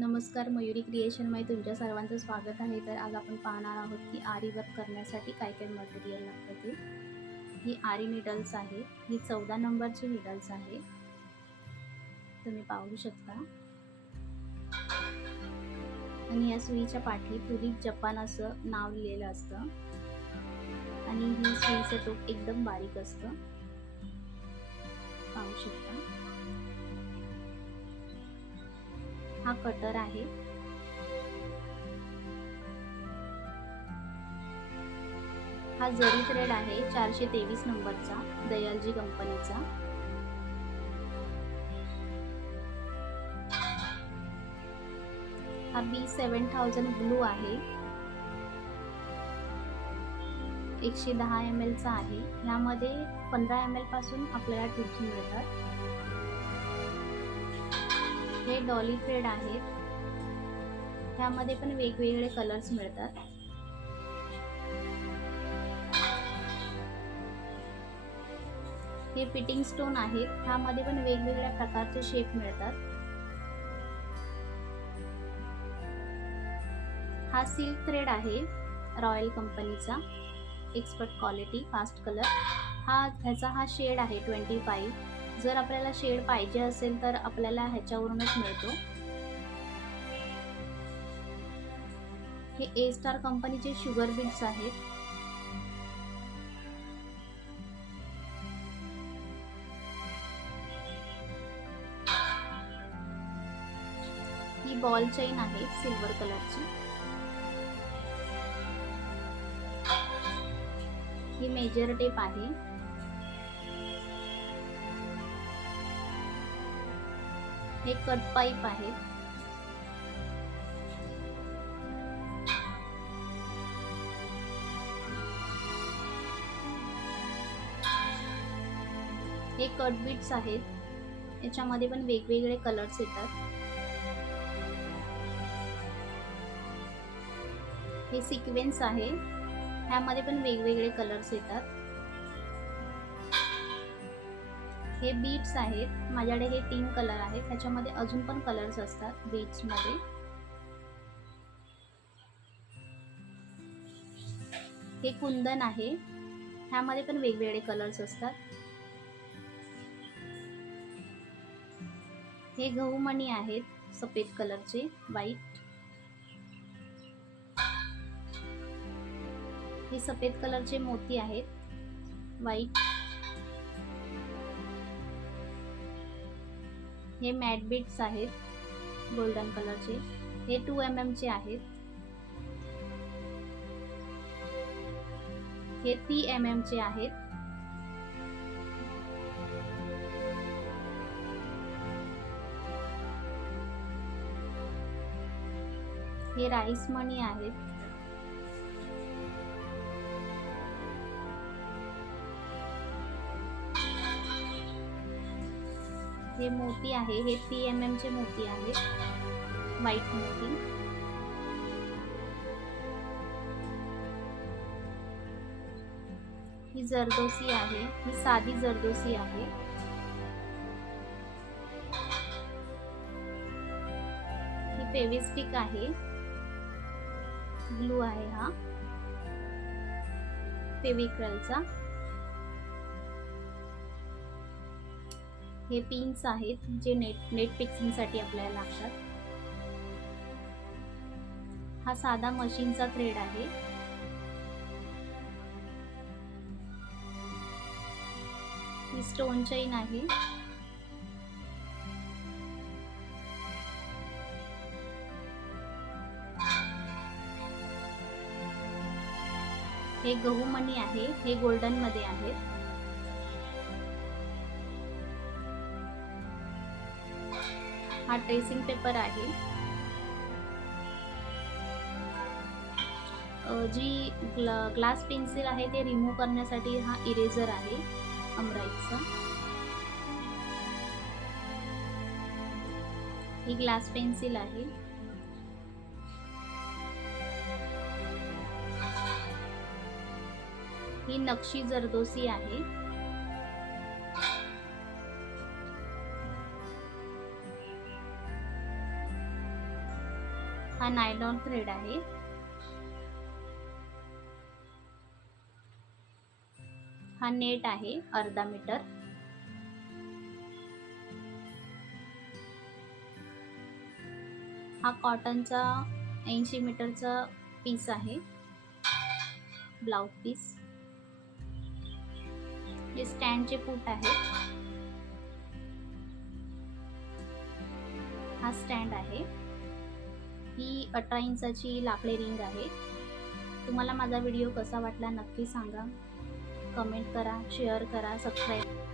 नमस्कार, मयुरी क्रिएशनमध्ये तुमच्या सर्वांचं स्वागत आहे. तर आज आपण पाहणार आहोत की आरी वर्क करण्यासाठी काय काय मटेरियल लागतं ते. ही आरी नीडल्स आहे. ही 14 नंबरची नीडल्स आहे. तुम्ही पाहू शकता. आणि या सुईच्या पाठी तुलिप जपान असं नाव लिहिलेलं असतं. आणि ही सुईचं टोक एकदम बारीक असतं. पाहू शकता. हा कटर आहे. हा जरी थ्रेड आहे 423 नंबरचा, दयालजी कंपनीचा. हा B7000 ग्लू आहे. 110 ml चा आहे. ह्यामध्ये 15 ml पासून आपल्याला ट्यूब्स मिळतात. हे डॉली थ्रेड आहेत. ह्यामध्ये पण वेगवेगळे कलर्स मिळतात. हे फिटिंग स्टोन आहेत. ह्यामध्ये पण वेगवेगळ्या प्रकारचे शेप मिळतात. हा सिल्क थ्रेड आहे रॉयल कंपनीचा, एक्सपर्ट क्वालिटी फास्ट कलर. ह्याचा शेड आहे 25. जर आपल्याला शेड पाहिजे असेल तर आपल्याला ह्याच्यावरूनच मिळतो. हे ए स्टार कंपनीचे शुगर बीड्स आहेत. ही बॉल चेन आहे सिल्वर कलरची. ही मेजर टेप आहे. हे कट पाईप आहे. हे कट बीट्स आहेत. याच्यामध्ये पण वेगवेगळे कलर्स येतात. हे सिक्वेन्स आहे. ह्यामध्ये पण वेगवेगळे कलर्स येतात. हे बीट्स आहेत. माझ्याकडे हे 3 कलर आहेत. ह्याच्यामध्ये अजून पण कलर्स असतात बीट्स मध्ये. हे कुंदन आहे. ह्यामध्ये पण वेगवेगळे कलर्स असतात. हे गहू मणी आहेत सफेद कलरचे, व्हाईट. हे सफेद कलरचे मोती आहेत, व्हाईट. हे मॅट बीट्स आहेत गोल्डन कलरचे. हे 2 mm चे आहेत. हे 3 mm चे आहेत. हे राईस मणी आहेत. हे मोती आहे. हे 3 mm चे मोती आहेत, व्हाईट मोती. ही जरदोसी आहे. ही साधी जरदोसी आहे. ही फेविस्टिक आहे. ग्लू आहे हा फेविक्रलचा. हे पिन्स आहेत जे नेट फिक्सिंग साठी आपल्याला लागतात. हा साधा मशीनचा थ्रेड आहे. ही स्टोन चेन आहे. हे गहू मणी आहे. हे गोल्डन मध्ये आहे. हा ट्रेसिंग पेपर आहे. जी ग्लास पेन्सिल आहे ते रिमूव्ह करण्यासाठी हा इरेजर आहे अमराईचा. ही ग्लास पेन्सिल आहे. ही नक्षी जरदोसी आहे. हा नायलॉन थ्रेड आहे. हा नेट आहे अर्धा मीटर. हा कॉटनचा 80 मीटरचा पीस आहे, ब्लाउज पीस. हे स्टँडचे फूट आहेत. हा स्टँड आहे. ही 18 इंचाची लाकडी रिंग आहे. तुम्हाला माझा व्हिडिओ कसा वाटला नक्की सांगा. कमेंट करा, शेअर करा, सबस्क्राईब